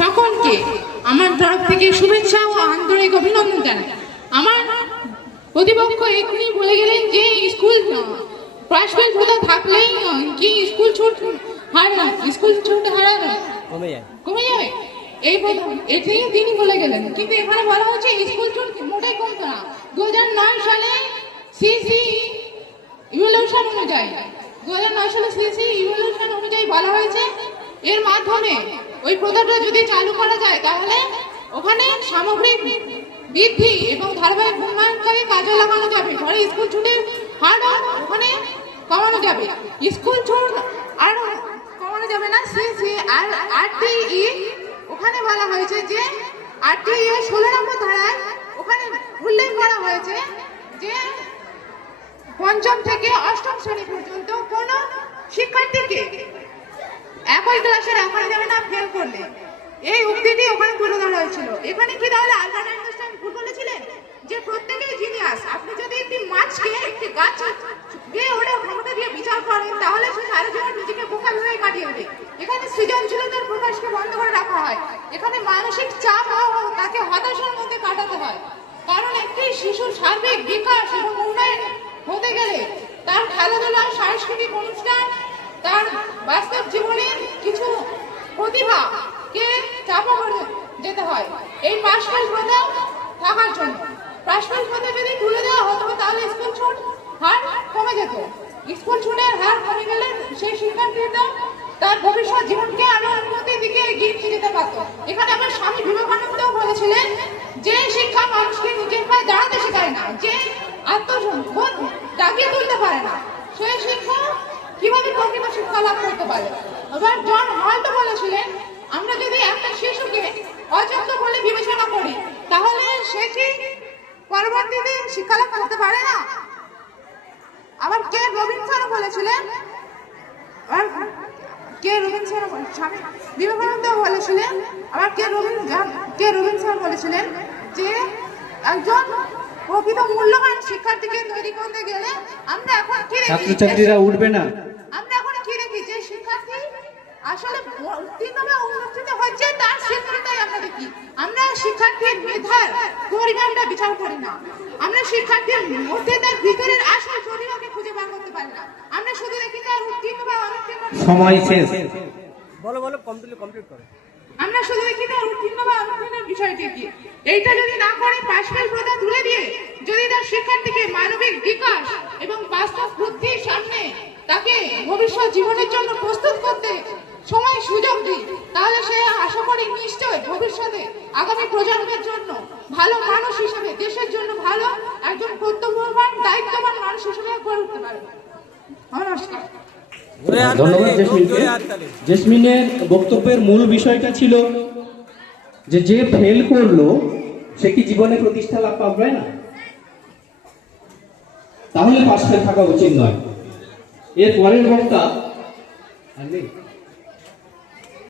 সকলকে আমার তরফ থেকে শুভেচ্ছা ও আন্তরিক অভিনন্দন জানাই। আমার প্রতিপক্ষ এখনি বলে গেলেন যে স্কুল পাশফেল প্রথা থাকলেই কি স্কুল ছুট হারানো কমে যাবে এই প্রথম এটাই তিনি বলে গেলেন, কিন্তু এখানে বলা হচ্ছে স্কুল ছুট মোটেই কমতো না। 2009 সালে সিসি ইভ্যালুয়েশন অনুযায়ী বলা হয়েছে এর মাধ্যমে ওই প্রথাটা যদি চালু করা যায় তাহলে ওখানে সামগ্রিক বৃদ্ধি এবং ধারাবাহিক উন্নয়নকারী কাজে লাগানো যাবে। ফলে স্কুল ছুটির হার ওখানে কমানো যাবে। স্কুল ছুট আর কমানো যাবে না। সিসি আর আরটিই ওখানে বলা হয়েছে যে আরটিই 16 নম্বর ধারায় ওখানে উল্লেখ করা হয়েছে যে পঞ্চম থেকে অষ্টম শ্রেণী পর্যন্ত কোন শিক্ষার্থীকে একই ক্লাসে রাখা যাবে না ফেল করলে। এই উক্তিটি ওখানে তুলে ধরা হয়েছিল। এখানে কি তাহলে আলবার্ট আইনস্টাইন ভুল বলেছিলেন যে প্রত্যেকেই জিনিয়াস? আপনি যদি একটি মাছকে একটি গাছ দিয়ে ওড়ে ক্ষমতা দিয়ে বিচার করেন তাহলে সে সারা জীবন নিজেকে বোকা ভেবে কাটিয়ে দেবে। এখানে সৃজনশীলতার প্রকাশকে বন্ধ করে রাখা হয়। এখানে মানসিক চাপ ও তাকে হতাশার মধ্যে কাটাতে হয়। কারণ একটি শিশুর সার্বিক বিকাশ এবং উন্নয়ন হতে গেলে তার খেলাধুলা, সাংস্কৃতিক অনুষ্ঠান, তার বাস্তব জীবনের কিছু প্রতিভাকে চাপা করে যেতে হয় এই পাশফেল প্রথা থাকার জন্য। পাশফেল প্রথা যদি তুলে দেওয়া হতো তাহলে স্কুল ছুট হার কমে যেত। স্কুল ছুটের হার কমে গেলে সেই শিক্ষার্থীরা তার ভবিষ্যৎ জীবনকে আরো উন্নতির দিকে এগিয়ে নিয়ে যেতে পারত। এখানে আমার স্বামী বিবেকানন্দও বলেছিলেন যে শিক্ষা মানুষকে নিজের পায়ে দাঁড়াতে শেখায় না, যে আত্মবোধ জাগিয়ে তুলতে পারে না, সেই শিক্ষা কিভাবে প্রকৃত শিক্ষা লাভ করতে পারে। এবার জন হল্ট বলেছিলেন আমরা যদি একটা শিশুকে অযোগ্য বলে বিবেচনা করি তাহলে সে কি পরবর্তীতে শিক্ষা লাভ করতে পারে না। আবার কে রবিনসন বলেছিলেন, স্বামী বিবেকানন্দ বলেছিলেন, আবার কে রবিনসন বলেছিলেন যে একজন প্রকৃত মূল্যবান শিক্ষার্থীকে তৈরি করতে গেলে আমরা এখন কি দেখি ছাত্রছাত্রীরা উঠবে না। আমরা এখন কি দেখি যে শিক্ষার্থী আসলে উত্তীর্ণ বা উন্নতিতে হচ্ছে তার স্বীকৃতিটাই আমরা দেখি। আমরা শিক্ষার্থীর মেধার পরিমাণটা বিচার করি না। আমরা শিক্ষার্থীর মধ্যে তার ভিতরের আসল প্রতিভাকে খুঁজে বার করতে পারি না। আমরা শুধু দেখি তার উত্তীর্ণ বা অনুত্তীর্ণ। সময় শেষ। বলো কমপ্লিট করো। আমরা শুধু দেখি তার উত্তীর্ণ বা অনুত্তীর্ণের বিষয়টি কি। এইটা যদি না করে পাশফেল প্রথা তুলে দিয়ে যদি তার শিক্ষার্থীকে মানবিক বিকাশ এবং বাস্তব বুদ্ধির সামনে তাকে ভবিষ্যৎ জীবনের জন্য প্রস্তুত করতে সময় সুযোগ দিই তাহলে সে আশা করি নিশ্চয় ভবিষ্যতে আগামী প্রজন্মের জন্য ভালো মানুষ হিসেবে, দেশের জন্য ভালো একজন কর্তব্যবান দায়িত্ববান মানুষ হিসেবে গড়ে উঠতে পারবে। নমস্কার। ধন্যবাদ জেসমিনকে। জেসমিনের বক্তব্যের মূল বিষয়টা ছিল যে ফেল করলো সে কি জীবনে প্রতিষ্ঠা লাভ পাবে না, তাহলে পাশ ফেল থাকা উচিত নয়। এর পরের বক্তা